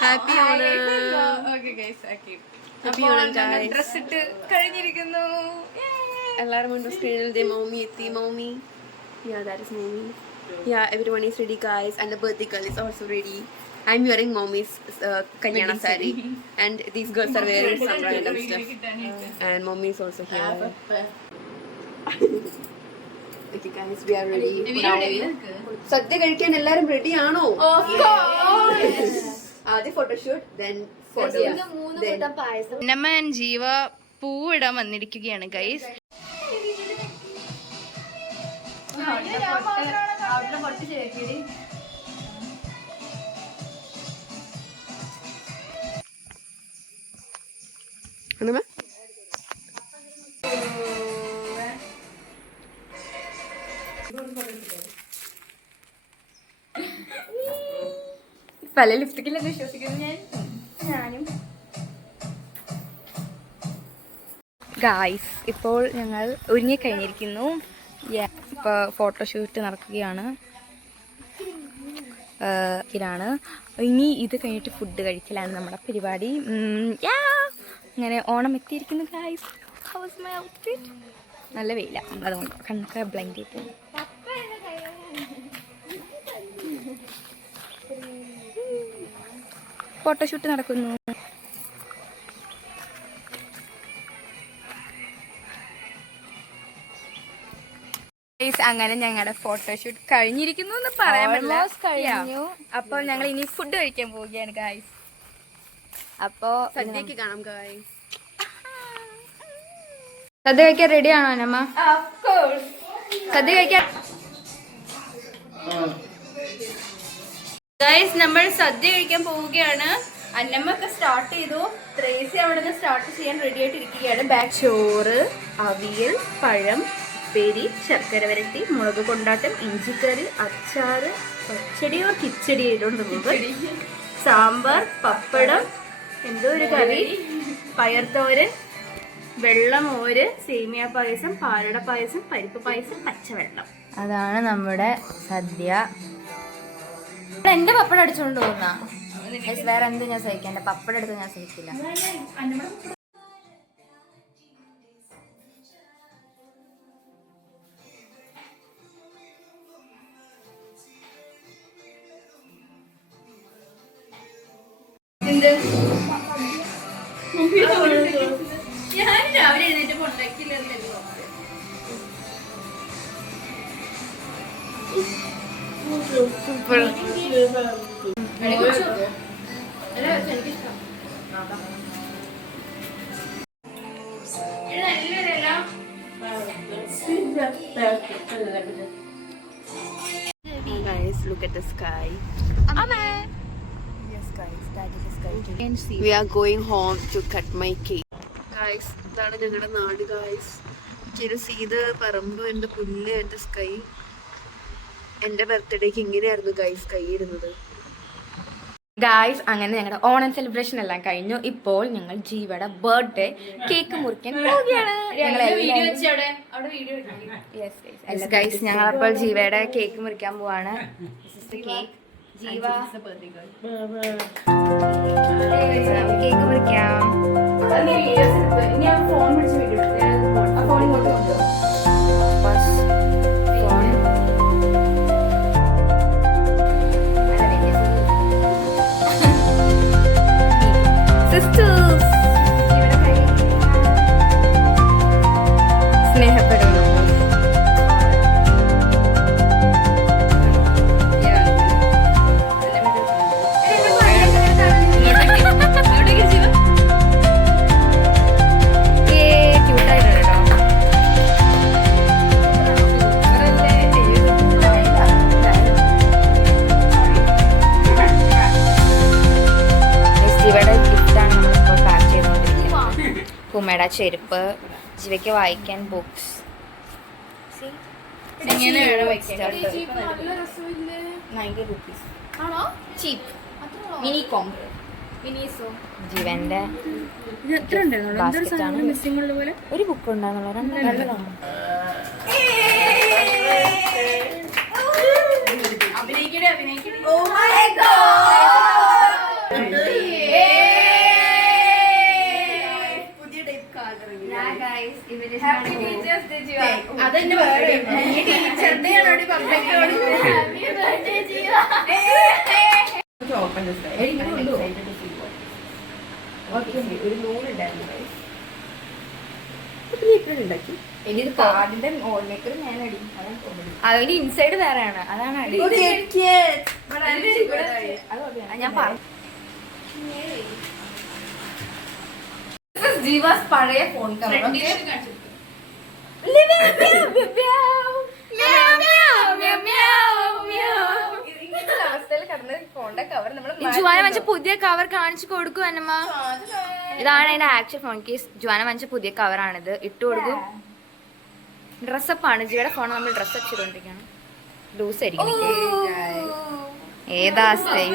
Happy dress ഇട്ട് കഴിഞ്ഞിരിക്കുന്നു. എല്ലാവരും ഉണ്ട് സ്ക്രീനിൽ. മമ്മി എത്തി. Mummy, yeah, that is mommy. Yeah, everyone is ready, guys, and the birthday girl is also ready. I'm wearing mommy's kanyana sari, and these girls are wearing some random stuff. And mommy is also here. Okay, guys, we are ready. സദ്യ കഴിക്കാൻ എല്ലാരും ready ആണോ? ആദ്യം photoshoot, then photos, then നമ്മ ജീവ പൂവിടാൻ വന്നിരിക്കുകയാണ് guys. പല ലിപ്സ്റ്റിക്കിലൊക്കെ വിശ്വസിക്കുന്നു ഞാനും. ഗായ്സ്, ഇപ്പോൾ ഞങ്ങൾ ഒരുങ്ങിക്കഴിഞ്ഞിരിക്കുന്നു. ഇപ്പോൾ ഫോട്ടോഷൂട്ട് നടക്കുകയാണ്. ഇതാണ് ഇനി ഇത് കഴിഞ്ഞിട്ട് ഫുഡ് കഴിക്കലാണ് നമ്മുടെ പരിപാടി. അങ്ങനെ ഓണം എത്തിയിരിക്കുന്നു guys. How was my outfit? നല്ല വെയില, അതുകൊണ്ട് കണ്ണൊക്കെ ബ്ലൈൻഡ് ചെയ്തു. ഫോട്ടോഷൂട്ട് നടക്കുന്നു. അങ്ങനെ ഞങ്ങളുടെ ഫോട്ടോഷൂട്ട് കഴിഞ്ഞിരിക്കുന്നു എന്ന് പറയാൻ കഴിഞ്ഞു. അപ്പോൾ ഞങ്ങൾ ഇനി ഫുഡ് കഴിക്കാൻ പോവുകയാണ് ഗായ്സ്. അപ്പോ സദ്യക്ക് കാണാം ഗായ്സ്. സദ്യ കഴിക്കാൻ റെഡി ആണോ അന്നമ്മ? സദ്യ കഴിക്കാൻ ഗായ്സ്, നമ്മൾ സദ്യ കഴിക്കാൻ പോവുകയാണ്. അന്നമ്മ ഒക്കെ സ്റ്റാർട്ട് ചെയ്തു. ത്രേസി അവിടെ നിന്ന് സ്റ്റാർട്ട് ചെയ്യാൻ റെഡി ആയിട്ടിരിക്കുകയാണ്. ബാക്ക് ചോറ്, അവിയൽ, പഴം, ഉപ്പേരി, ശർക്കര വരട്ടി, മുളക് കൊണ്ടാട്ടം, ഇഞ്ചിക്കറി, അച്ചാറ്, പച്ചടിയോ കിച്ചടി ഇടുന്നത്, സാമ്പാർ, പപ്പടം, എന്തോ ഒരു കറി, പയർത്തോരൻ, വെള്ളമോര്, സേമിയ പായസം, പാലട പായസം, പരിപ്പ് പായസം, പച്ചവെള്ളം. അതാണ് നമ്മുടെ സദ്യ. എന്റെ പപ്പടം അടിച്ചോണ്ട് പോകുന്ന വേറെ എന്ത് ഞാൻ സഹിക്കാം. എന്റെ പപ്പടം എടുത്ത് ഞാൻ സഹിക്കില്ല. ഞാൻ രാവിലെ എഴുന്നേറ്റ് കൊണ്ടാക്കില്ല. Super. Guys, look at the sky. Yes guys, that is the sky. We are going home to cut my cake. Guys, ഇതാണ് ഞങ്ങളുടെ നാട് ഗായ്സ്. ഇത് പറമ്പ്, എൻ്റെ പുല്ല്, എൻ്റെ സ്കൈ. എൻ്റെ ബർത്ത്ഡേക്ക് ഇങ്ങനെയായിരുന്നു ഗായ്സ് സ്കൈ ഇരുന്നത്. ഗായ്സ്, അങ്ങനെ ഞങ്ങളുടെ ഓണം സെലിബ്രേഷൻ എല്ലാം കഴിഞ്ഞു. ഇപ്പോൾ ഞങ്ങൾ ജീവയുടെ ബർത്ത്ഡേ കേക്ക് മുറിക്കാൻ പോവുകയാണ്. ഗായ്സ്, ഞങ്ങളപ്പോൾ ജീവയുടെ കേക്ക് മുറിക്കാൻ പോവാണ്. ജീവ കേക്ക് മുറിക്കാം. സ്നേഹപ്പെടുന്നു. ഉമ്മയുടെ ചെരുപ്പ്, ജീവയ്ക്ക് വായിക്കാൻ ബുക്സ്. ജീവന്റെ ഒരു ബുക്ക് ഉണ്ടാകുന്നുള്ളൂ. Oh my God! അതെന്നെ വേറെ ടീച്ചറിന്റെ ഒരു നൂലുണ്ടായിരുന്നു ഇനി കാർഡിന്റെ ഓൾമേക്കർ ഞാൻ അടി അതിന് ഇൻസൈഡ് വേറെയാണ് അതാണ് അടി ഞാൻ പറഞ്ഞു ജീവാസ് പഴയ ഫോൺ കവർ ജുവാന വാങ്ങിച്ച പുതിയ കവർ കാണിച്ചു കൊടുക്കും അന്നമ്മ. ഇതാണ് അതിന്റെ ആക്ച്വൽ ഫോൺ കേസ്. ജുവാന വാങ്ങിച്ച പുതിയ കവറാണിത്. ഇട്ട് കൊടുക്കും. ഡ്രസ്സപ്പാണ്. ജിയുടെ ഫോൺ നമ്മൾ ഡ്രസ്സപ്പ് ചെയ്തോണ്ടിരിക്കുകയാണ്. ലൂസ് ആയിരിക്കും. ഏതാ സ്റ്റൈൽ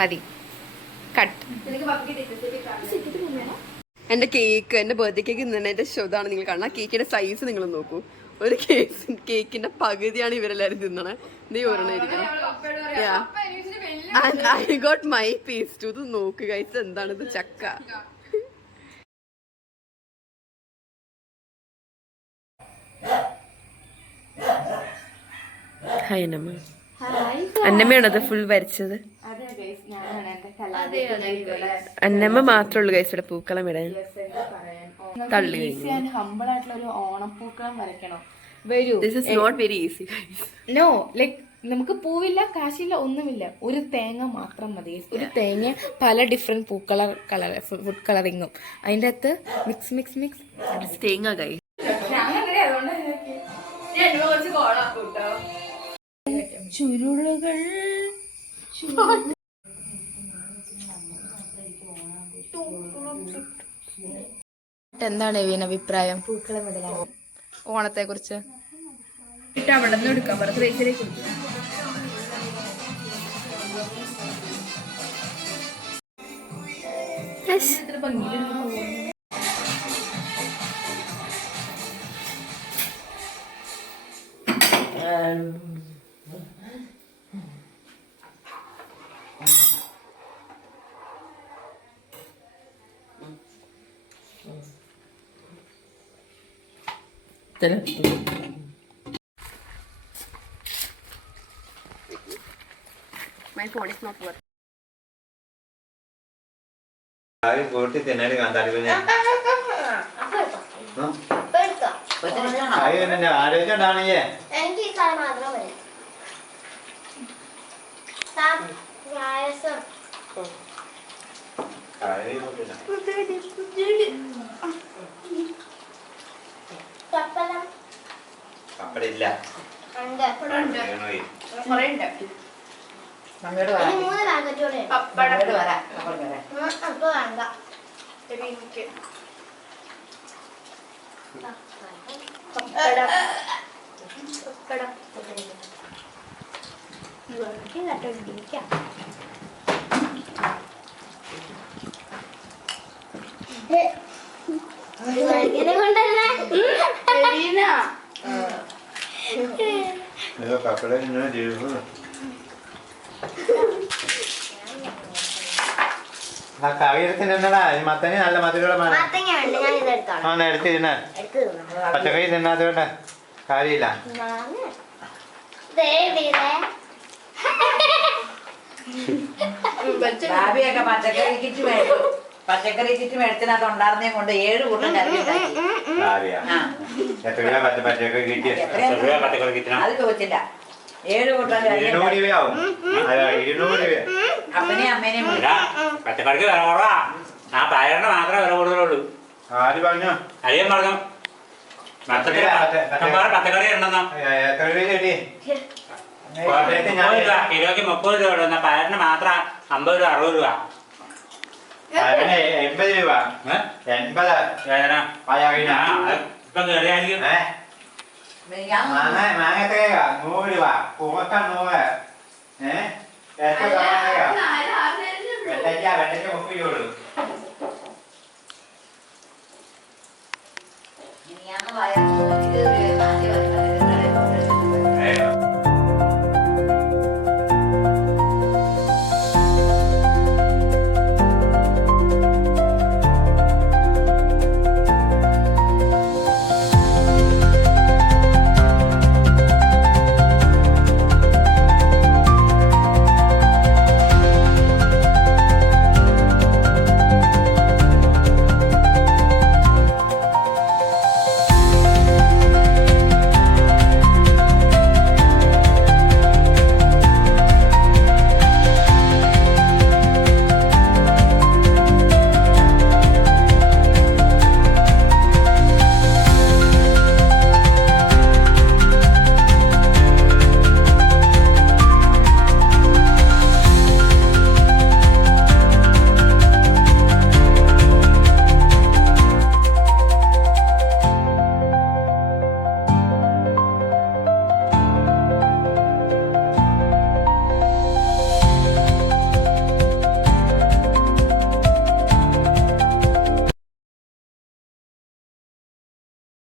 മതി. കട്ട്. എന്റെ കേക്ക്, എന്റെ ബർത്ത്ഡേ കേക്ക് ഇന്ന് എന്റെ ഷോതാണ് നിങ്ങൾ കാണുന്നത്. ആ കേക്കിന്റെ സൈസ് നിങ്ങൾ നോക്കൂ. ഒരു കേക്കിന്റെ പകുതിയാണ് ഇവരെല്ലാരും തിന്നണേ. നീ ഒരെണ്ണം I got my piece too. ഇത് നോക്ക് ഗൈസ്, എന്താണിത്? ചക്ക. ഹായ് അന്നമ്മ. അന്നമ്മയാണത് ഫുൾ വരച്ചത്. അന്നമ്മ മാത്രമേ ഉള്ളൂ ഗൈസ് ഇവിടെ പൂക്കളം ഇടാൻ. തള്ളി ഹമ്പിൾ ആയിട്ടുള്ള ഒരു ഓണപ്പൂക്കളം വരയ്ക്കണം. വരൂ. This is not very easy guys. No, like നമുക്ക് പൂവില്ല, കാശില്ല, ഒന്നുമില്ല. ഒരു തേങ്ങ മാത്രം മതി. ഒരു തേങ്ങ പല ഡിഫറെന്റ് ഫുഡ് കളറിങ്ങും അതിൻ്റെ അകത്ത് മിക്സ് തേങ്ങ കൈ. ചുരുളുകൾ എന്താണ് എവീന അഭിപ്രായം ഓണത്തെ കുറിച്ച്? അവിടെ നിന്ന് എടുക്കാൻ പറഞ്ഞു. റേസിലേക്ക് My phone is not working. ആയി പോയിട്ട് തിന്നാല് കാന്താരി പിന്നെ ആലോചിച്ചോണ്ടാണേ എനിക്ക് ഈ സാധനം മാത്രം മതി. പായസം പപ്പടം കപ്പടില്ല ഉണ്ട്. ഇനി 3 പാക്കറ്റ് കൂടെ അപ്പൊ വേണ്ട. കപ്പട ചെയ്തു. ആ കറിയെടുത്തിന് എന്നടാ മത്തങ്ങ നല്ല മധുരമുള്ള എടുത്തിരുന്ന പച്ചക്കറി തിന്നാത്തോണ്ട് കാര്യമില്ല. ഭാവിയൊക്കെ പച്ചക്കറി കിറ്റ് മേടിച്ചതിനകത്ത് ഉണ്ടായിരുന്നേ കൊണ്ട് 7 കൂട്ടം കറി പച്ചക്കറി കിട്ടിയ അത് ചോദിച്ചില്ല. 7 കൂട്ടം 200 രൂപയാവും. 200 രൂപ അപ്പനെയും അമ്മേനെയും പച്ചക്കറിക്ക് വില കുറവാ. ആ പയറിന് മാത്രമേ വില കൂടുതലുള്ളൂ. ആര് പറഞ്ഞു? അരിയും പറഞ്ഞു പച്ചക്കറി ഉണ്ടെന്നോ. എത്ര രൂപ കിട്ടി? കിലോക്ക് 30 രൂപ ഉള്ളൂ. പയറിന് മാത്രം 50 രൂപ 60 രൂപ. 80 രൂപ. 80 ഇപ്പം കയറിയായിരിക്കും. മാങ്ങ എത്രയാ? 100 രൂപ. പൂമക്ക 100. എത്ര വെണ്ടയ്ക്ക 30 രൂപ ഉള്ളൂ. ഇനിയാന്ന് പറയാൻ